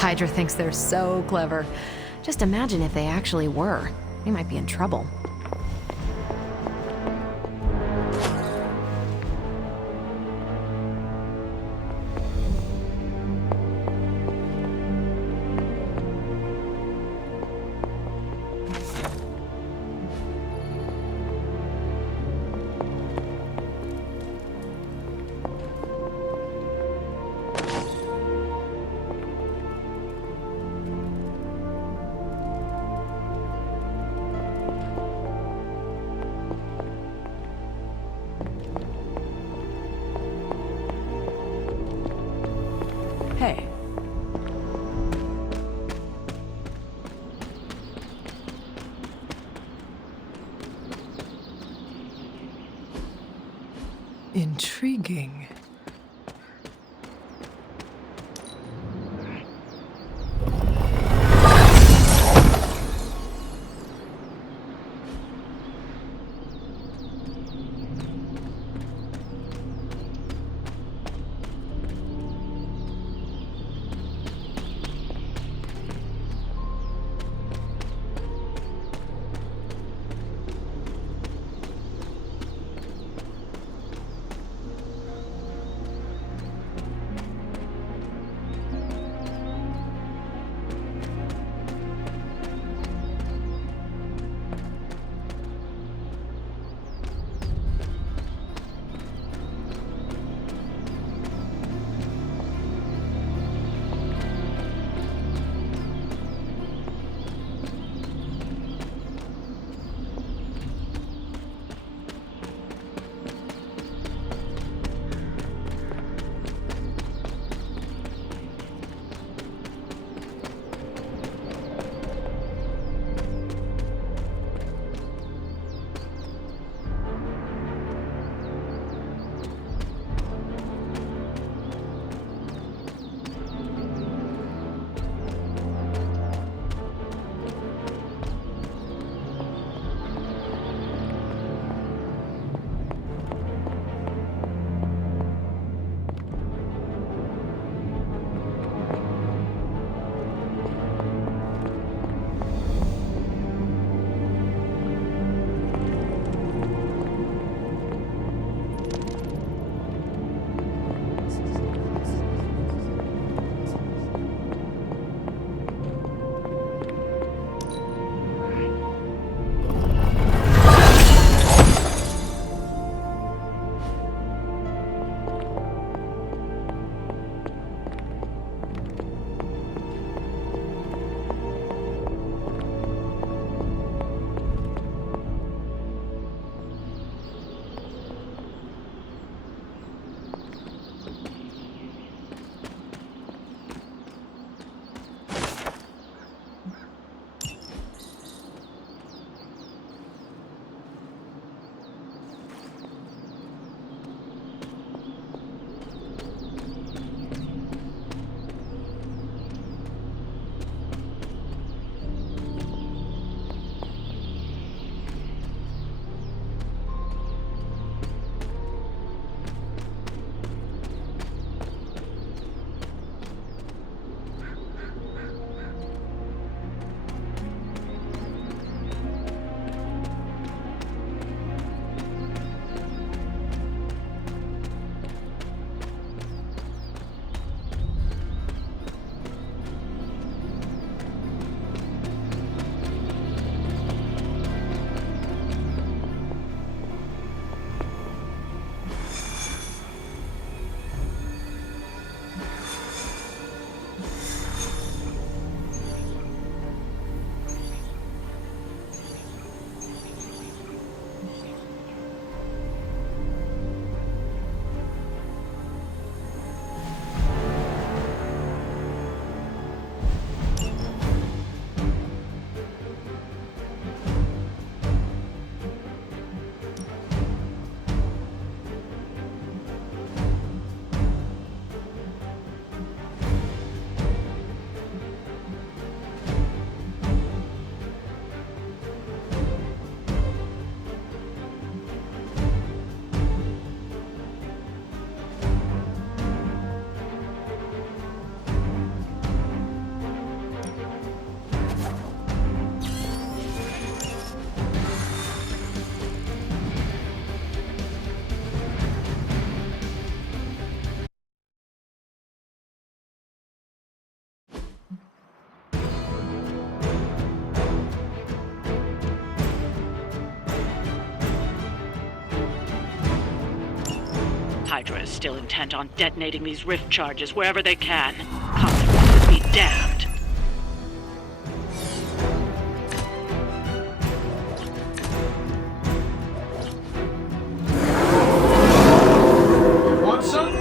Hydra thinks they're so clever. Just imagine if they actually were. We might be in trouble. Hey. Intriguing. Hydra is still intent on detonating these rift charges wherever they can. Consequences be damned. Want some?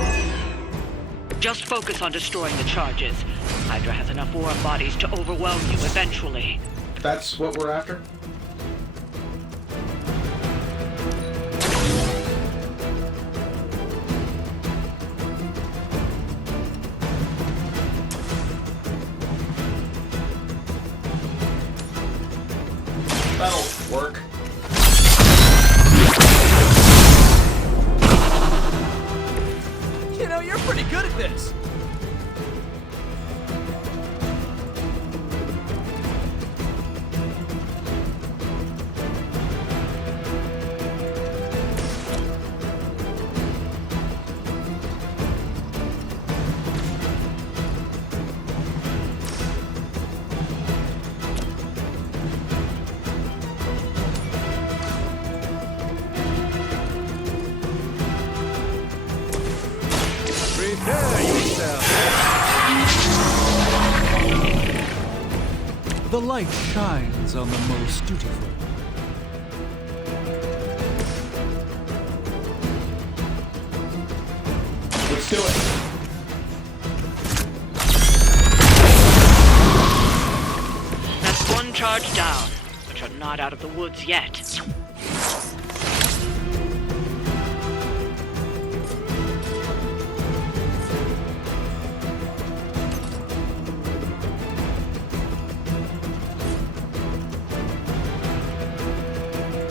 Just focus on destroying the charges. Hydra has enough warm bodies to overwhelm you eventually. That's what we're after? That'll work. You know, you're pretty good at this. Prepare yourself. The light shines on the most dutiful. Let's do it. That's one charge down, but you're not out of the woods yet.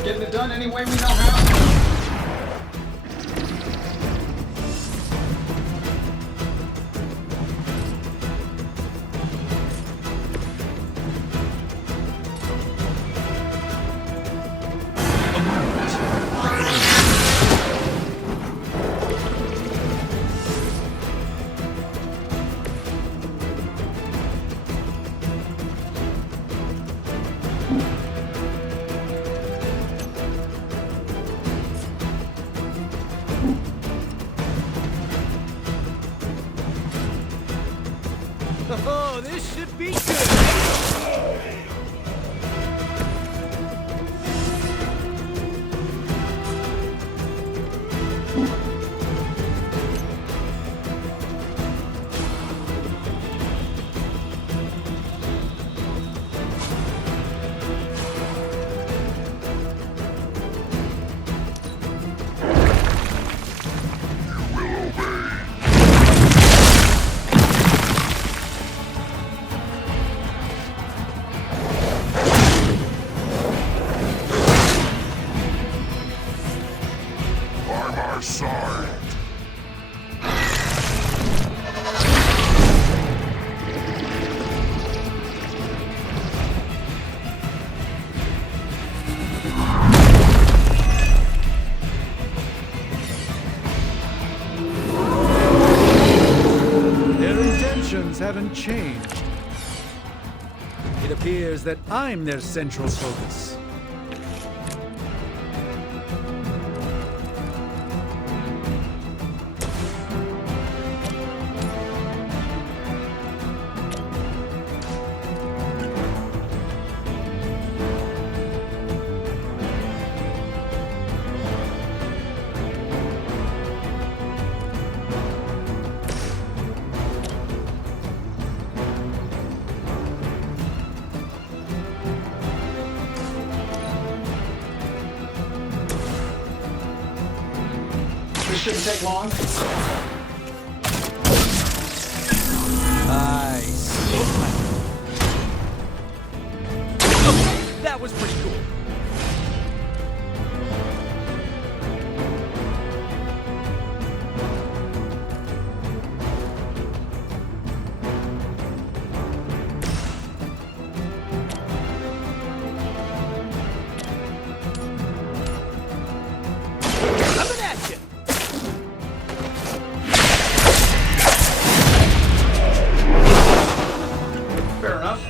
Getting it done any way we know how. Oh, this should be good. Their intentions haven't changed. It appears that I'm their central focus. This shouldn't take long. Nice. Oh, that was pretty cool. Coming at you. Fair enough.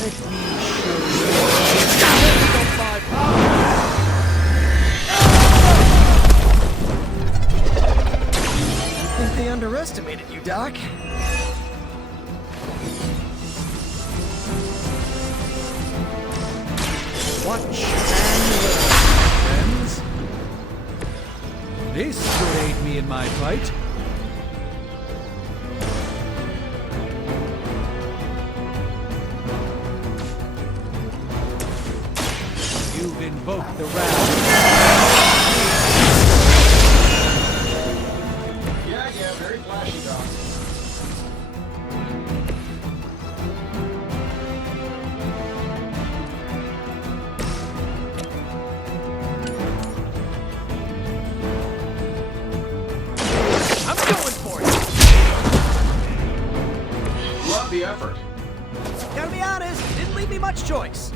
Let me show Watch and learn, friends. This should aid me in my fight. You've invoked the wrath. Yeah, very flashy, Doc. I'm going for it. Love the effort. Gotta be honest, didn't leave me much choice.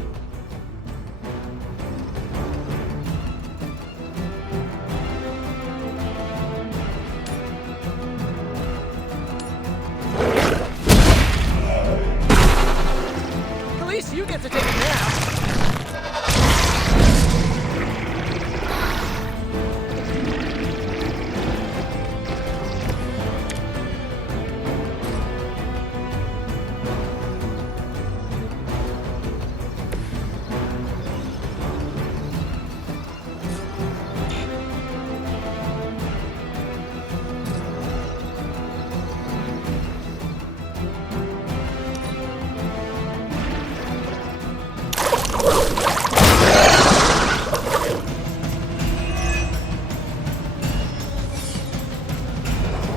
At least you get to take a nap.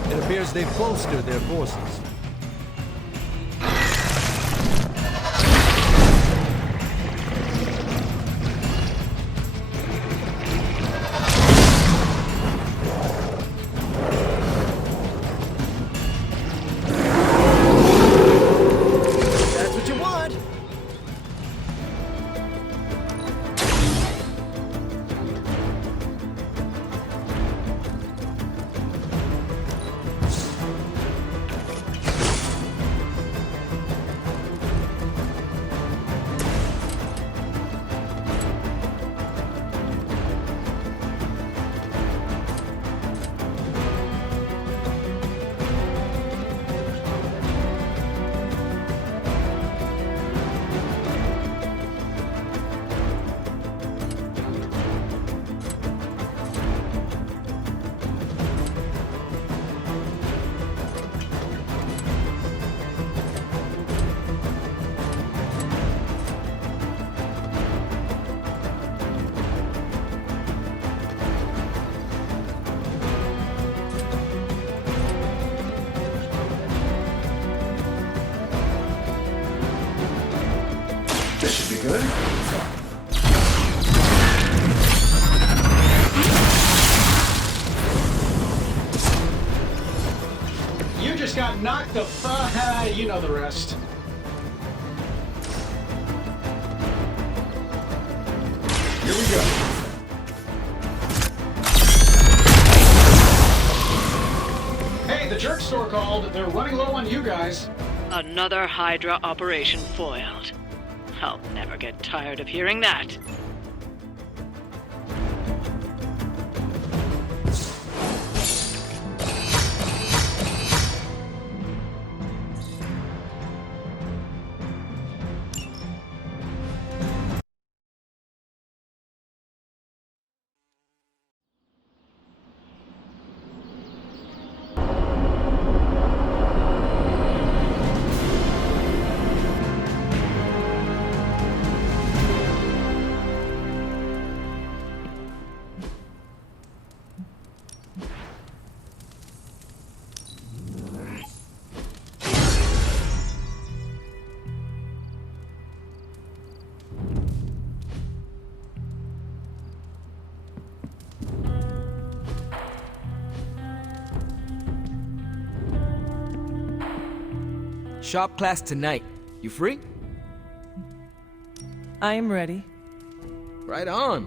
It appears they've bolstered their forces. That's what you want. This should be good. You just got knocked the you know the rest. Here we go. Hey, the jerk store called. They're running low on you guys. Another Hydra operation foiled. I'll never get tired of hearing that. Shop class tonight. You free? I am ready. Right on.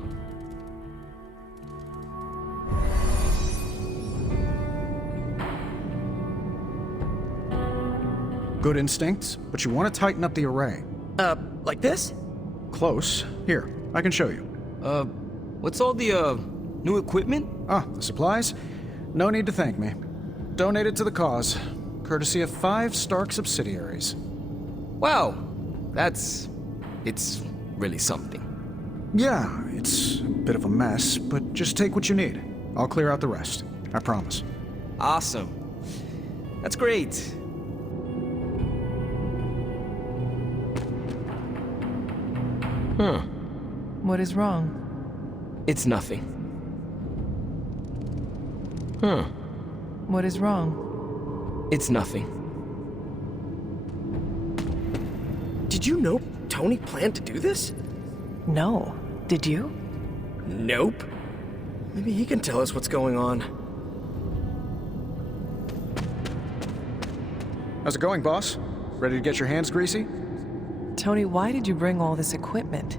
Good instincts, but you want to tighten up the array. Like this? Close. Here, I can show you. What's all the, new equipment? Ah, the supplies? No need to thank me. Donated to the cause, courtesy of 5 Stark subsidiaries. Wow, it's really something. Yeah, it's a bit of a mess, but just take what you need. I'll clear out the rest. I promise. Awesome. That's great. Huh. What is wrong? It's nothing. Huh. What is wrong? It's nothing. Did you know Tony planned to do this? No. Did you? Nope. Maybe he can tell us what's going on. How's it going, boss? Ready to get your hands greasy? Tony, why did you bring all this equipment?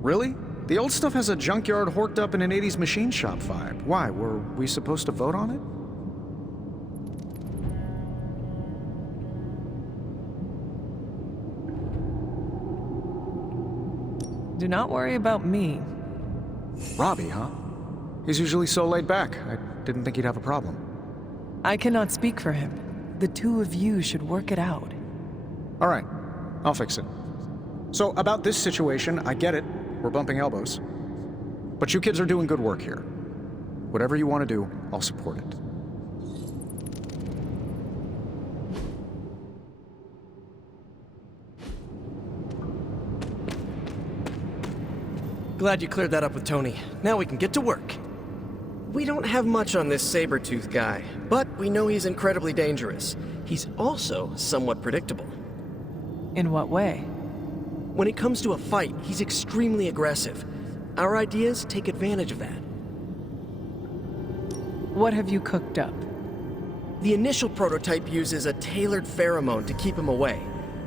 Really? The old stuff has a junkyard horked up in an 80s machine shop vibe. Why? Were we supposed to vote on it? Do not worry about me. Robbie, huh? He's usually so laid back. I didn't think he'd have a problem. I cannot speak for him. The two of you should work it out. All right, I'll fix it. So, about this situation, I get it. We're bumping elbows. But you kids are doing good work here. Whatever you want to do, I'll support it. Glad you cleared that up with Tony. Now we can get to work. We don't have much on this saber-tooth guy, but we know he's incredibly dangerous. He's also somewhat predictable. In what way? When it comes to a fight, he's extremely aggressive. Our ideas take advantage of that. What have you cooked up? The initial prototype uses a tailored pheromone to keep him away.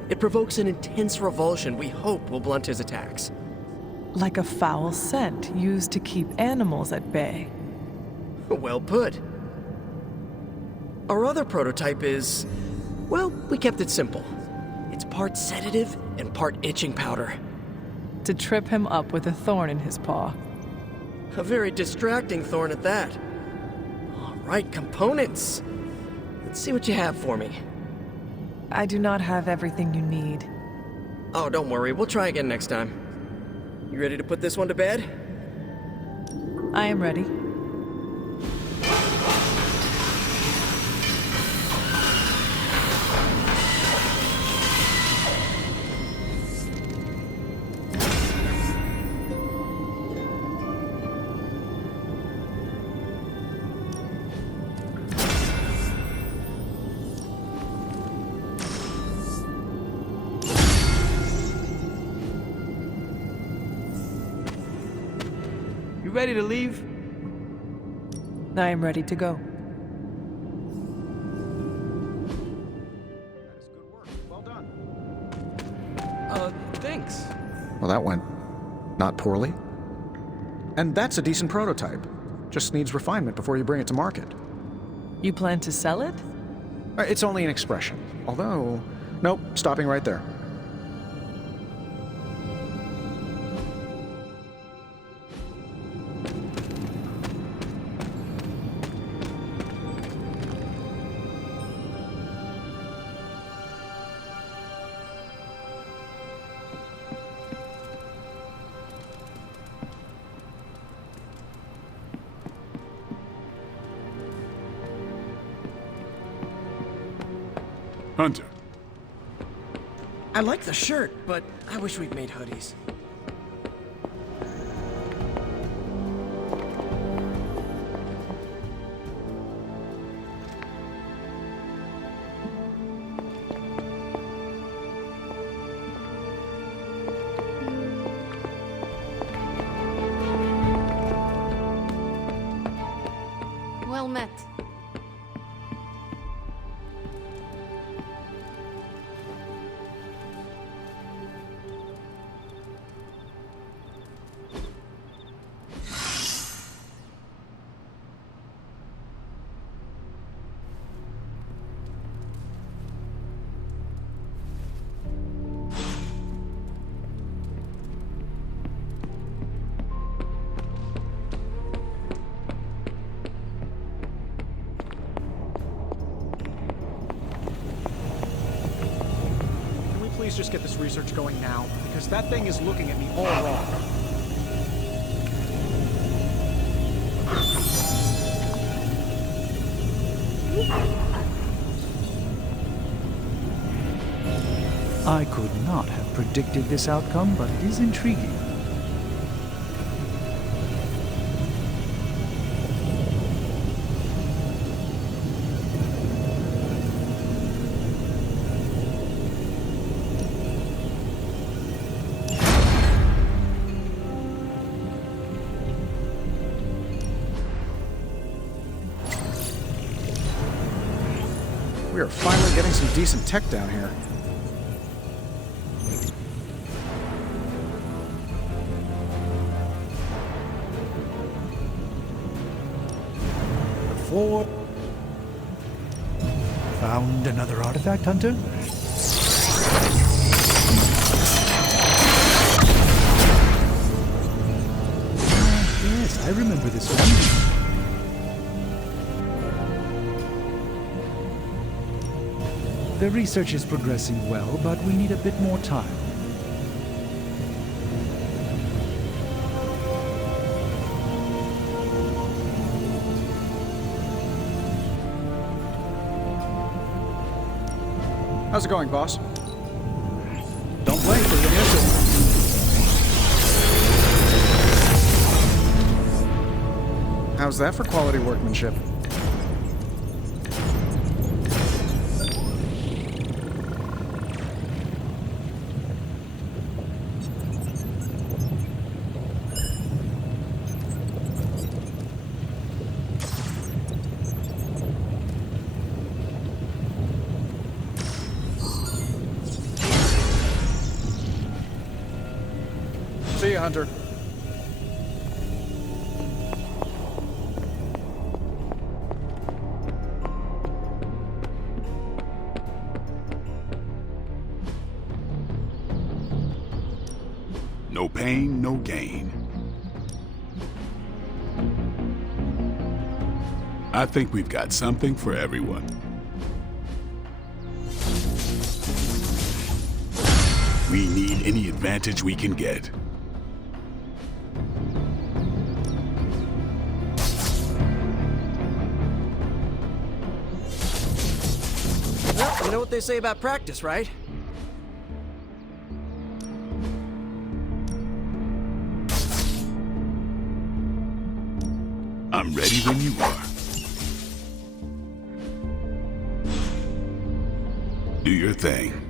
It provokes an intense revulsion we hope will blunt his attacks. Like a foul scent used to keep animals at bay. Well put. Our other prototype is... well, we kept it simple. It's part sedative and part itching powder. To trip him up with a thorn in his paw. A very distracting thorn at that. All right, components. Let's see what you have for me. I do not have everything you need. Oh, don't worry. We'll try again next time. You ready to put this one to bed? I am ready. You ready to leave? I am ready to go. That is good work. Well done. Thanks. Well, that went not poorly. And that's a decent prototype. Just needs refinement before you bring it to market. You plan to sell it? It's only an expression. Although, nope, stopping right there. Hunter. I like the shirt, but I wish we'd made hoodies. Well met. please just get this research going now? Because that thing is looking at me all wrong. I could not have predicted this outcome, but it is intriguing. We are finally getting some decent tech down here. Before... Found another artifact, Hunter? Yes, I remember this one. The research is progressing well, but we need a bit more time. How's it going, boss? Don't blink, we're gonna answer. How's that for quality workmanship? See you, Hunter. No pain, no gain. I think we've got something for everyone. We need any advantage we can get. Well, you know what they say about practice, right? I'm ready when you are. Do your thing.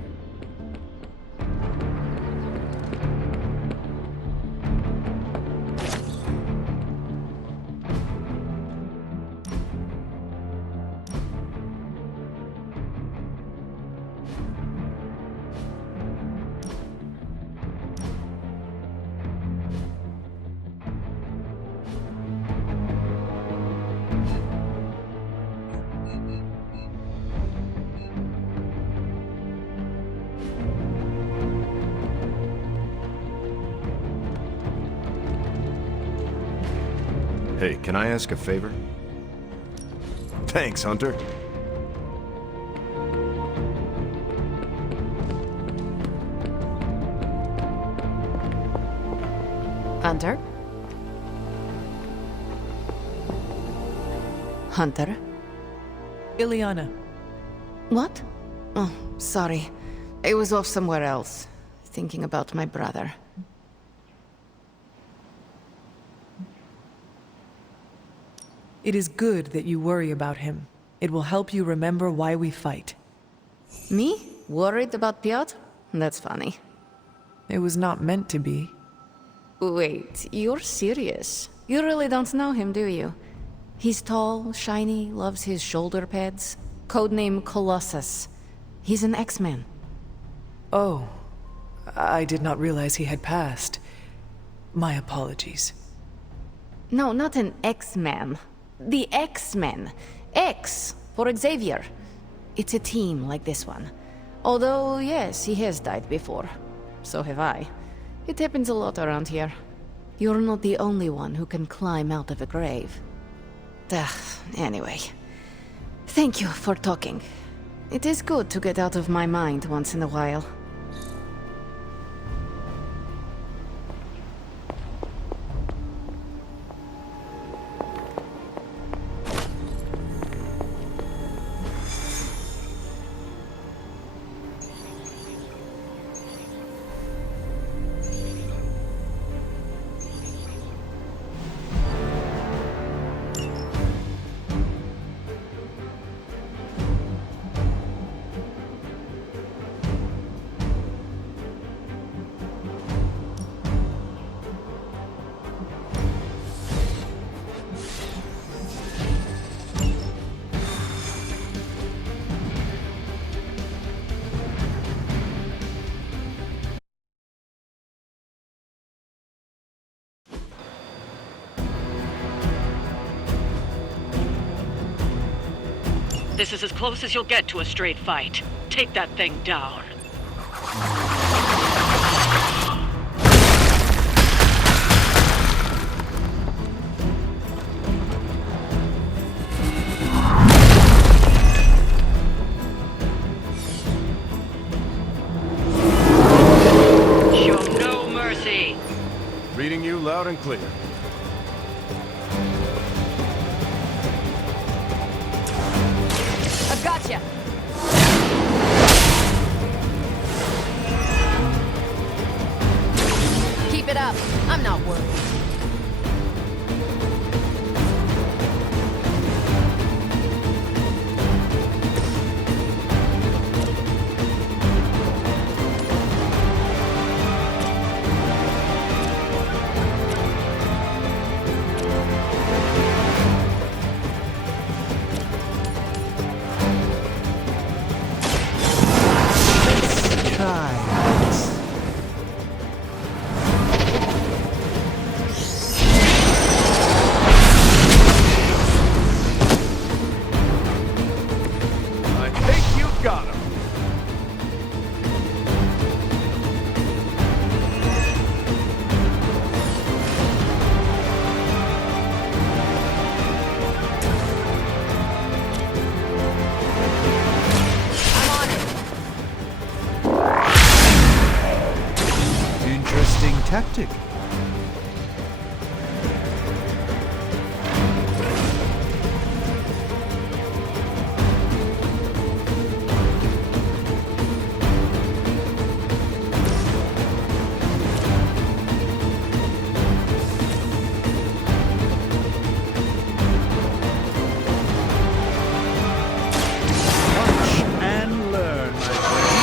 Hey, can I ask a favor? Thanks, Hunter. Hunter? Hunter? Ileana. What? Oh, sorry. I was off somewhere else, thinking about my brother. It is good that you worry about him. It will help you remember why we fight. Me? Worried about Piotr? That's funny. It was not meant to be. Wait, you're serious? You really don't know him, do you? He's tall, shiny, loves his shoulder pads. Codename Colossus. He's an X-Man. Oh, I did not realize he had passed. My apologies. No, not an X-Man. The X-Men. X for Xavier. It's a team like this one. Although, yes, he has died before. So have I. It happens a lot around here. You're not the only one who can climb out of a grave. Anyway. Thank you for talking. It is good to get out of my mind once in a while. This is as close as you'll get to a straight fight. Take that thing down. Show no mercy. Reading you loud and clear. I've gotcha. Keep it up. I'm not worried. I think you got him. Interesting tactic. Watch and learn, my friend.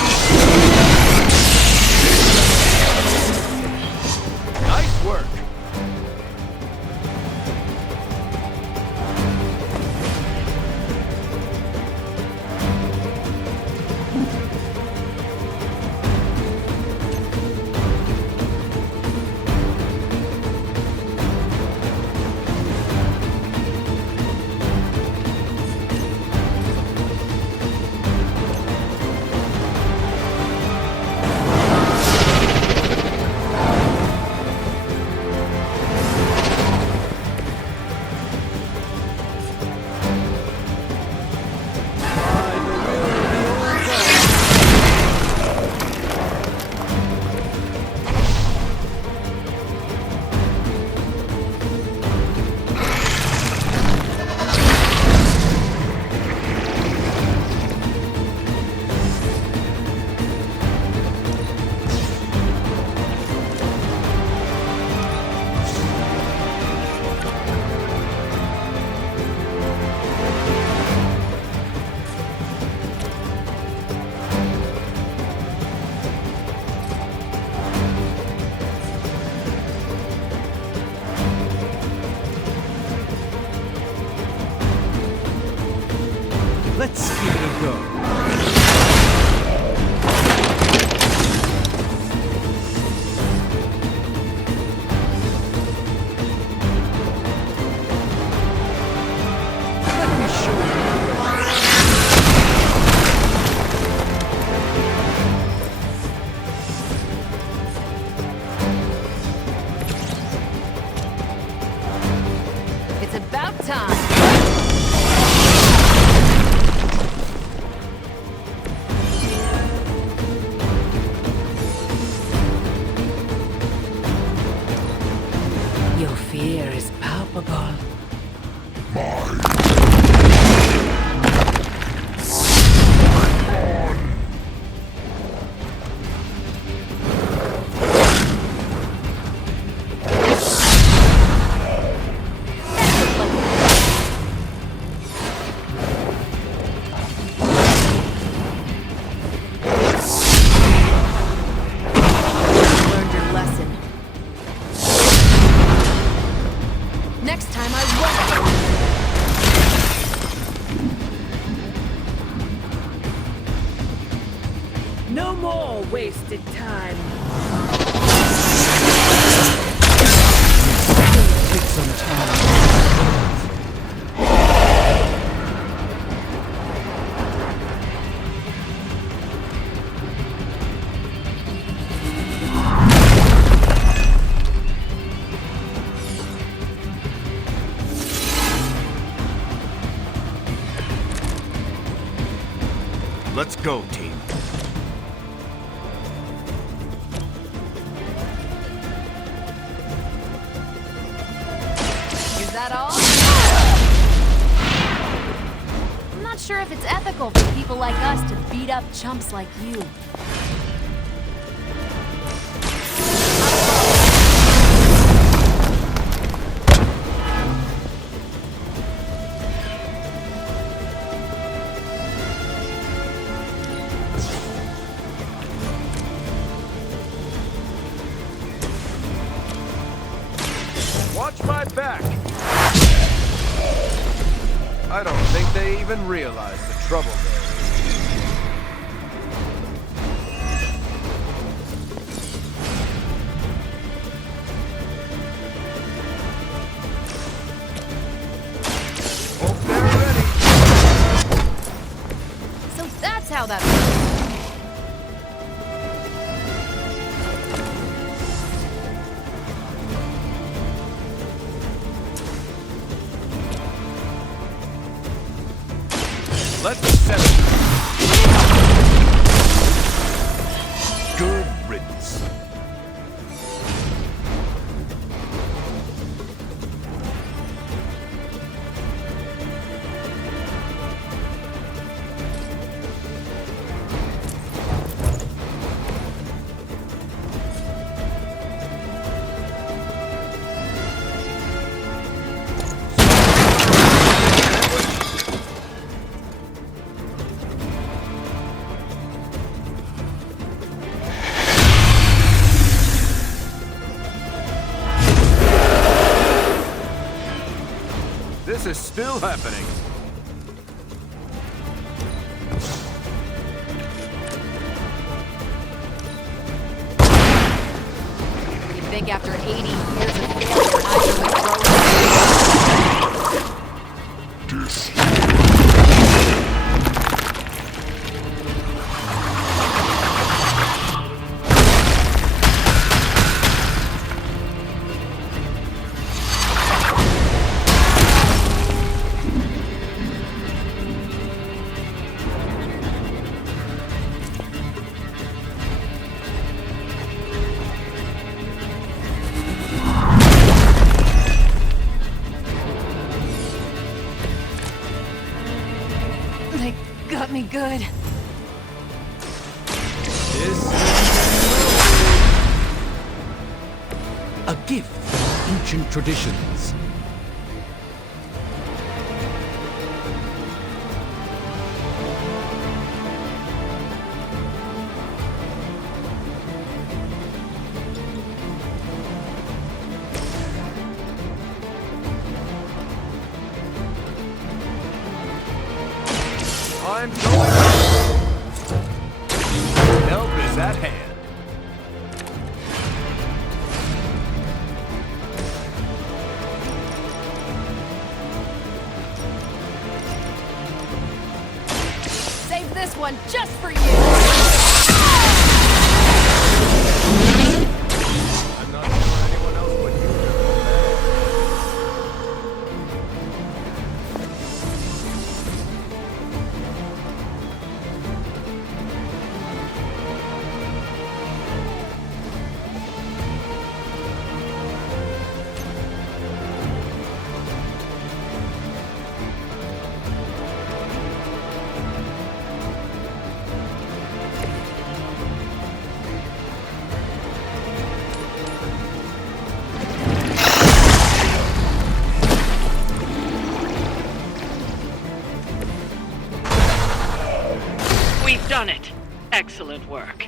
Nice work. Let's give it a go. Let me show you. It's about time. Your fear is palpable. Learned your lesson. Next time I won't. No more wasted time. Take some time. go, team. Is that all? I'm not sure if it's ethical for people like us to beat up chumps like you. Watch my back! I don't think they even realize the trouble there is. Hope they're ready. So that's how that works. Let's set it. Good riddance. This is still happening. You think after 80 years of failure, Hydra would throw They got me good. A gift from ancient traditions. I'm going. Help is at hand. Save this one just for you! We've done it. Excellent work.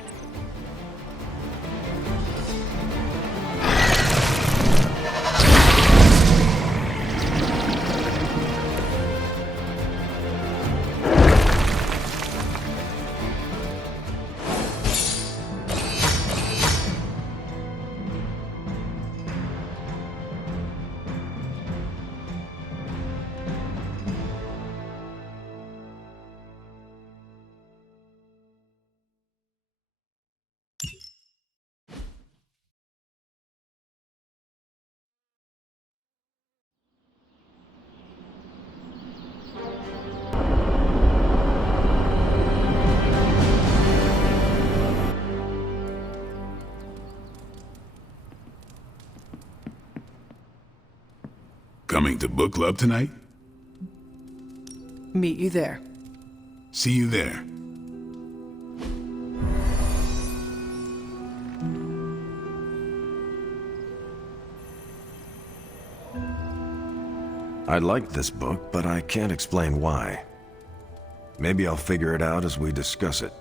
Coming to book club tonight? Meet you there. See you there. I like this book, but I can't explain why. Maybe I'll figure it out as we discuss it.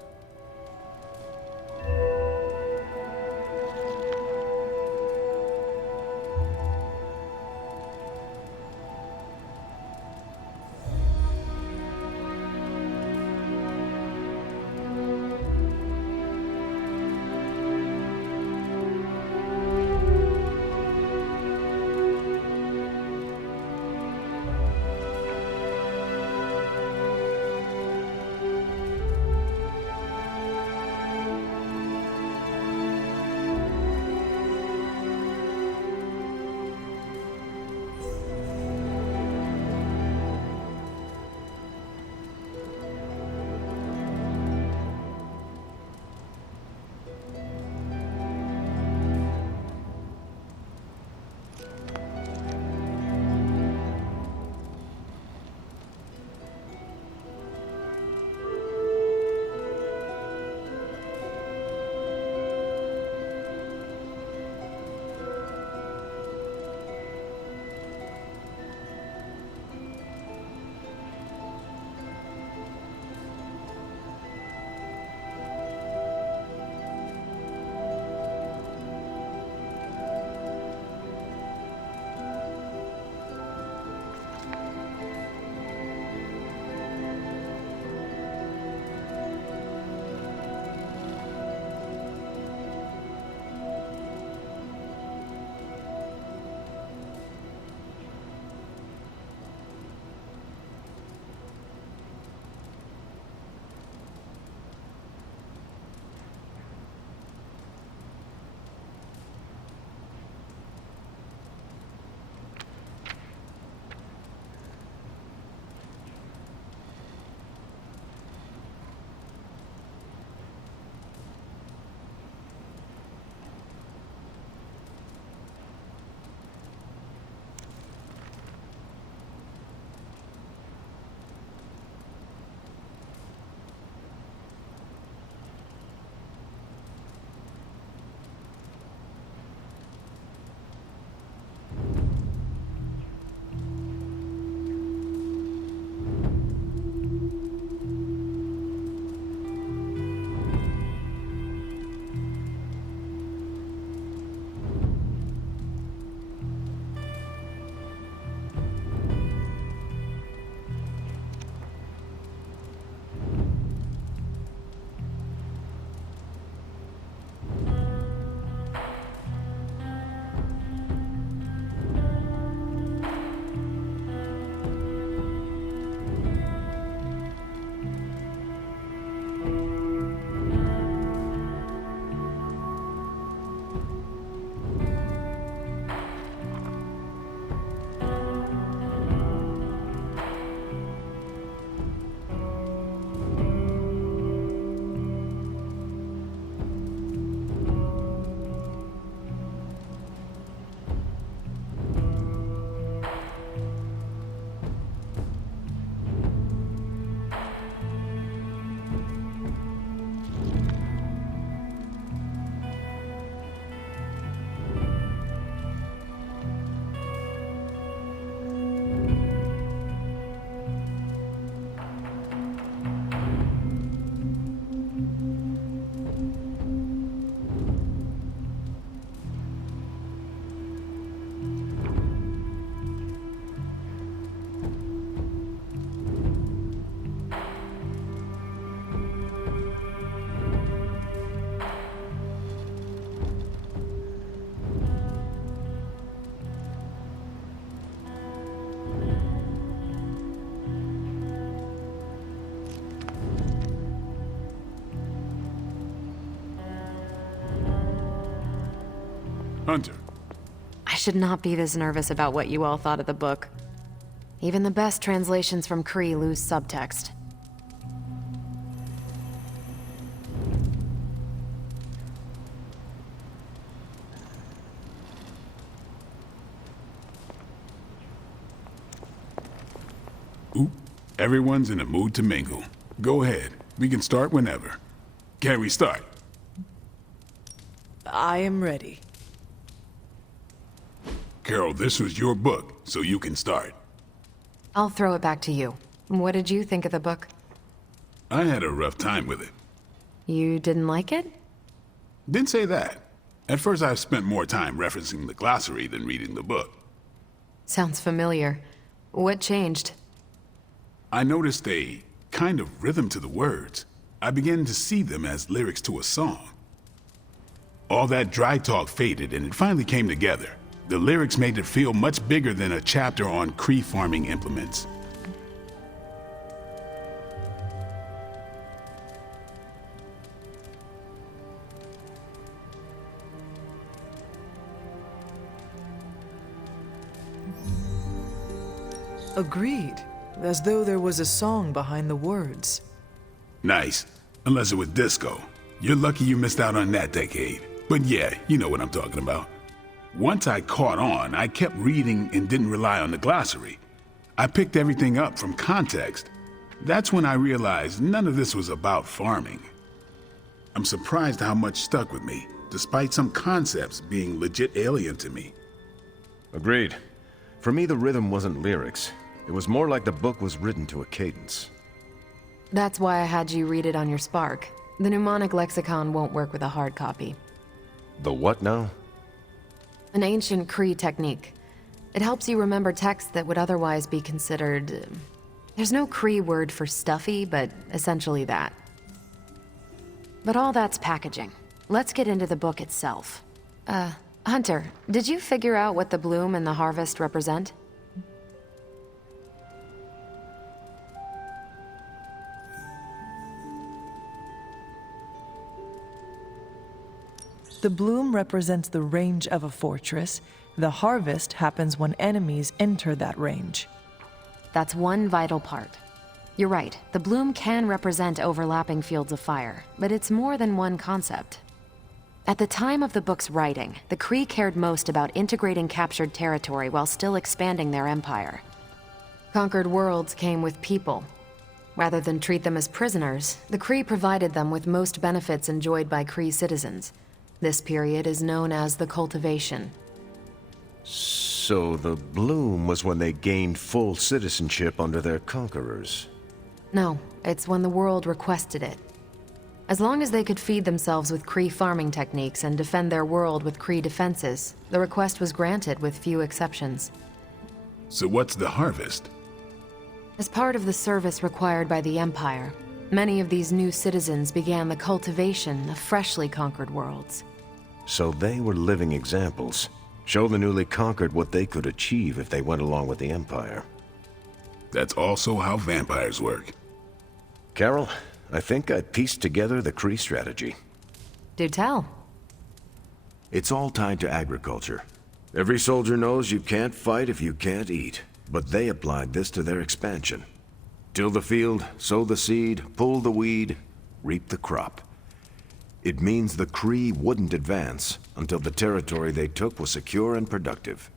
Hunter. I should not be this nervous about what you all thought of the book. Even the best translations from Kree lose subtext. Everyone's in a mood to mingle. Go ahead. We can start whenever. Can we start? I am ready. Carol, this was your book, so you can start. I'll throw it back to you. What did you think of the book? I had a rough time with it. You didn't like it? Didn't say that. At first I spent more time referencing the glossary than reading the book. Sounds familiar. What changed? I noticed a kind of rhythm to the words. I began to see them as lyrics to a song. All that dry talk faded and it finally came together. The lyrics made it feel much bigger than a chapter on Kree farming implements. Agreed. As though there was a song behind the words. Nice. Unless it was disco. You're lucky you missed out on that decade. But yeah, you know what I'm talking about. Once I caught on, I kept reading and didn't rely on the glossary. I picked everything up from context. That's when I realized none of this was about farming. I'm surprised how much stuck with me, despite some concepts being legit alien to me. Agreed. For me, the rhythm wasn't lyrics. It was more like the book was written to a cadence. That's why I had you read it on your Spark. The mnemonic lexicon won't work with a hard copy. The what now? An ancient Kree technique. It helps you remember texts that would otherwise be considered... There's no Kree word for stuffy, but essentially that. But all that's packaging. Let's get into the book itself. Hunter, did you figure out what the bloom and the harvest represent? The bloom represents the range of a fortress. The harvest happens when enemies enter that range. That's one vital part. You're right, the bloom can represent overlapping fields of fire, but it's more than one concept. At the time of the book's writing, the Kree cared most about integrating captured territory while still expanding their empire. Conquered worlds came with people. Rather than treat them as prisoners, the Kree provided them with most benefits enjoyed by Kree citizens. This period is known as the Cultivation. So the bloom was when they gained full citizenship under their conquerors. No, it's when the world requested it. As long as they could feed themselves with Kree farming techniques and defend their world with Kree defenses, the request was granted with few exceptions. So what's the harvest? As part of the service required by the Empire, many of these new citizens began the cultivation of freshly conquered worlds. So they were living examples. Show the newly conquered what they could achieve if they went along with the Empire. That's also how vampires work. Carol, I think I pieced together the Kree strategy. Do tell. It's all tied to agriculture. Every soldier knows you can't fight if you can't eat, but they applied this to their expansion. Till the field, sow the seed, pull the weed, reap the crop. It means the Kree wouldn't advance until the territory they took was secure and productive.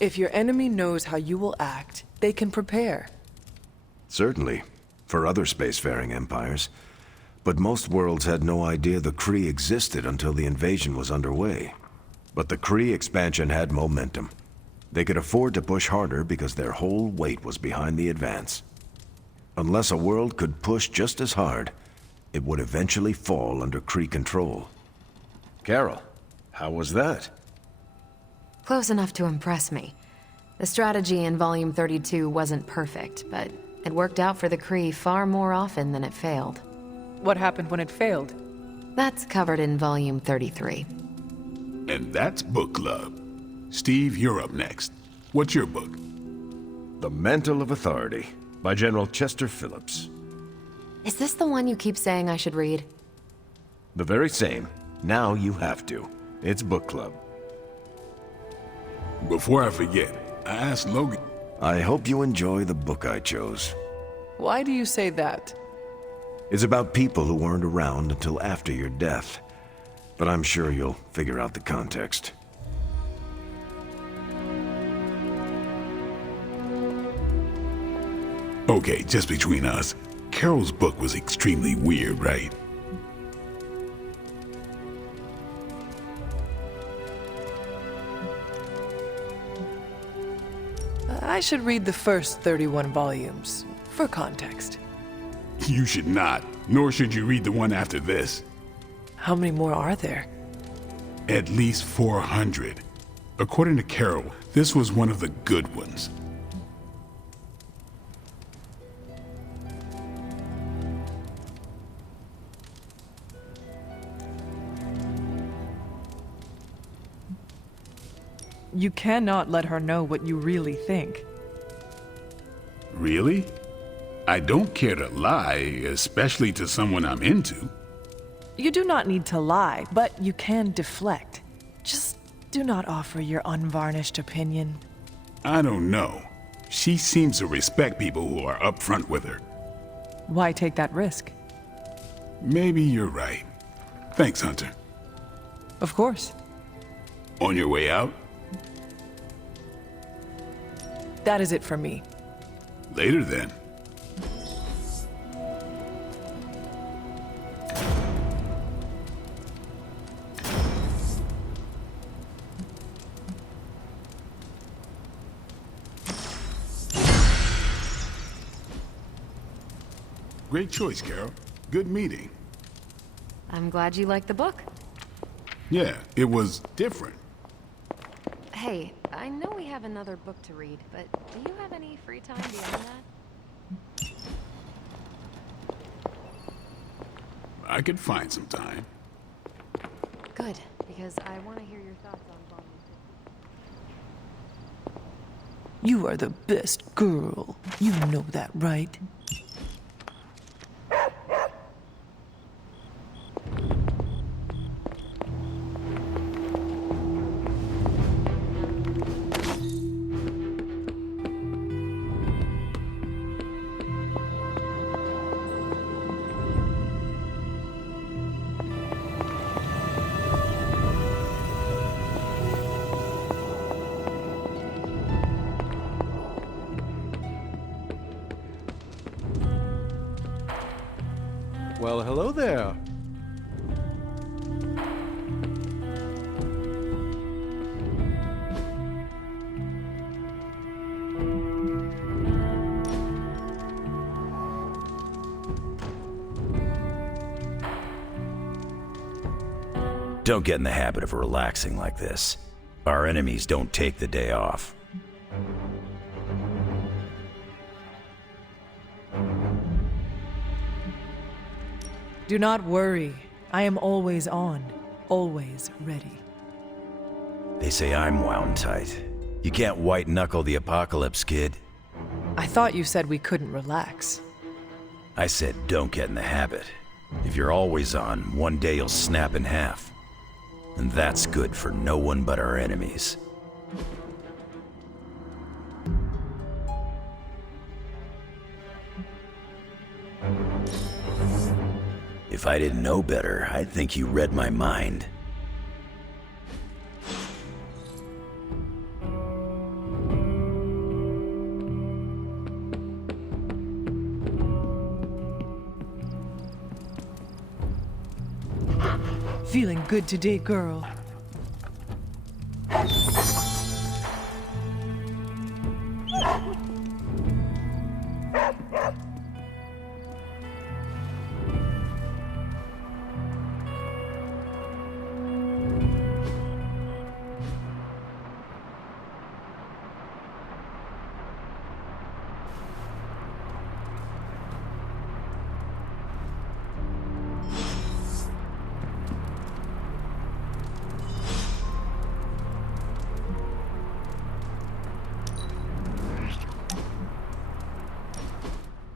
If your enemy knows how you will act, they can prepare. Certainly, for other spacefaring empires. But most worlds had no idea the Kree existed until the invasion was underway. But the Kree expansion had momentum. They could afford to push harder because their whole weight was behind the advance. Unless a world could push just as hard, it would eventually fall under Kree control. Carol, how was that? Close enough to impress me. The strategy in Volume 32 wasn't perfect, but it worked out for the Kree far more often than it failed. What happened when it failed? That's covered in Volume 33. And that's Book Club. Steve, you're up next. What's your book? The Mantle of Authority, by General Chester Phillips. Is this the one you keep saying I should read? The very same. Now you have to. It's Book Club. Before I forget, I asked Logan... I hope you enjoy the book I chose. Why do you say that? It's about people who weren't around until after your death. But I'm sure you'll figure out the context. Okay, just between us. Carol's book was extremely weird, right? I should read the first 31 volumes, for context. You should not, nor should you read the one after this. How many more are there? At least 400. According to Carol, this was one of the good ones. You cannot let her know what you really think. Really? I don't care to lie, especially to someone I'm into. You do not need to lie, but you can deflect. Just do not offer your unvarnished opinion. I don't know. She seems to respect people who are upfront with her. Why take that risk? Maybe you're right. Thanks, Hunter. Of course. On your way out? That is it for me. Later then. Great choice, Carol. Good meeting. I'm glad you liked the book. Yeah, it was different. Hey, I know we have another book to read, but do you have any free time beyond that? I could find some time. Good, because I want to hear your thoughts on Volume 2. You are the best girl. You know that, right? Well, hello there. Don't get in the habit of relaxing like this. Our enemies don't take the day off. Do not worry. I am always on, always ready. They say I'm wound tight. You can't white-knuckle the apocalypse, kid. I thought you said we couldn't relax. I said don't get in the habit. If you're always on, one day you'll snap in half. And that's good for no one but our enemies. If I didn't know better, I'd think you read my mind. Feeling good today, girl.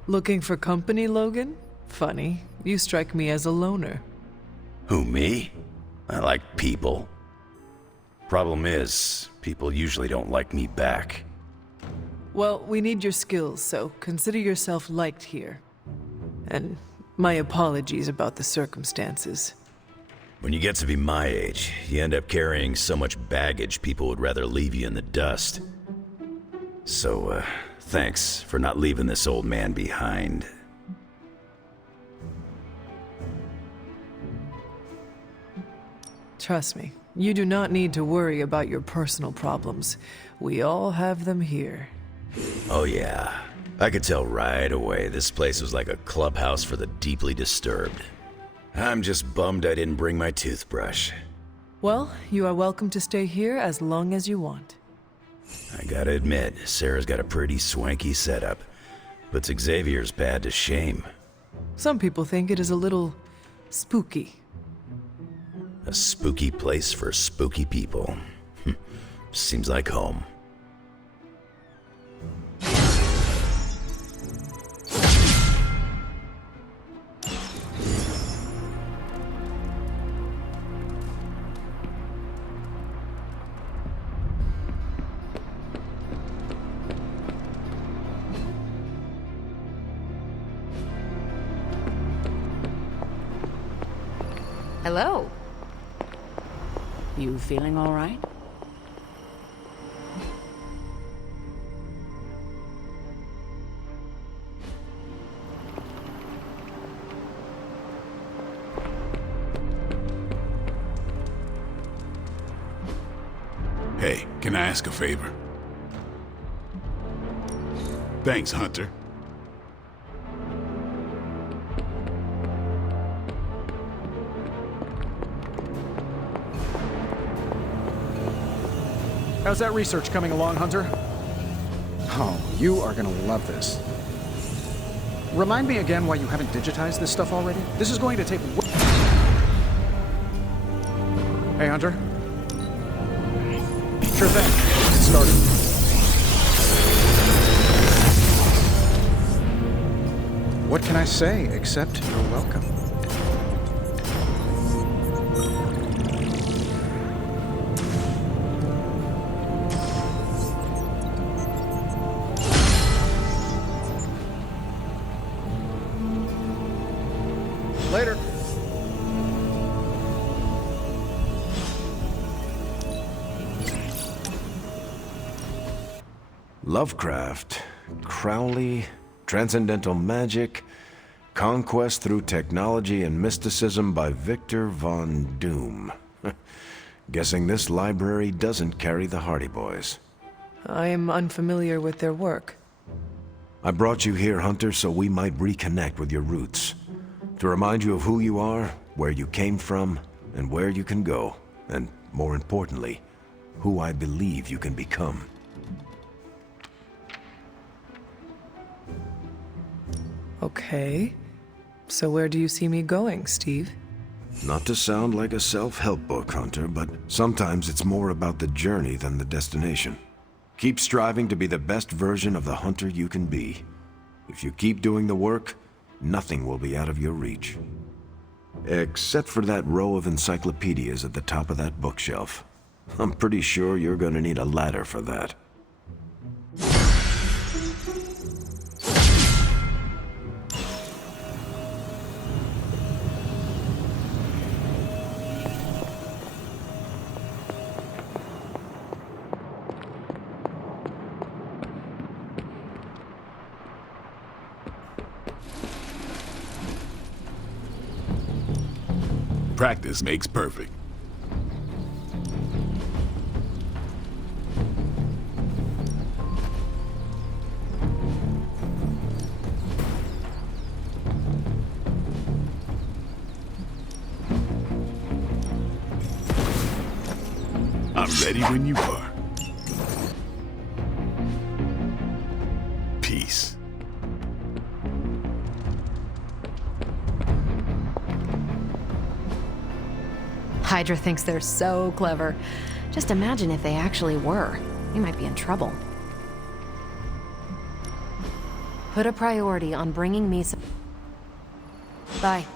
Looking for company, Logan? Funny. You strike me as a loner. Who, me? I like people. Problem is, people usually don't like me back. Well, we need your skills, so consider yourself liked here. And my apologies about the circumstances. When you get to be my age, you end up carrying so much baggage people would rather leave you in the dust. So, Thanks for not leaving this old man behind. Trust me, you do not need to worry about your personal problems. We all have them here. Oh yeah, I could tell right away this place was like a clubhouse for the deeply disturbed. I'm just bummed I didn't bring my toothbrush. Well, you are welcome to stay here as long as you want. I gotta admit, Sarah's got a pretty swanky setup. Puts Xavier's pad to shame. Some people think it is a little spooky. A spooky place for spooky people. Seems like home. Hello. You feeling all right? Hey, can I ask a favor? Thanks, Hunter. How's that research coming along, Hunter? Oh, you are gonna love this. Remind me again why you haven't digitized this stuff already? This is going to take... Hey, Hunter. Sure thing. Get started. What can I say except you're welcome? Later. Lovecraft, Crowley, transcendental magic, conquest through technology and mysticism by Victor Von Doom. Guessing this library doesn't carry the Hardy Boys. I am unfamiliar with their work. I brought you here, Hunter, so we might reconnect with your roots. To remind you of who you are, where you came from, and where you can go. And, more importantly, who I believe you can become. Okay. So where do you see me going, Steve? Not to sound like a self-help book, Hunter, but sometimes it's more about the journey than the destination. Keep striving to be the best version of the Hunter you can be. If you keep doing the work, nothing will be out of your reach. Except for that row of encyclopedias at the top of that bookshelf. I'm pretty sure you're gonna need a ladder for that. Practice makes perfect. I'm ready when you are. Peace. Hydra thinks they're so clever. Just imagine if they actually were. We might be in trouble. Put a priority on bringing me some... Bye.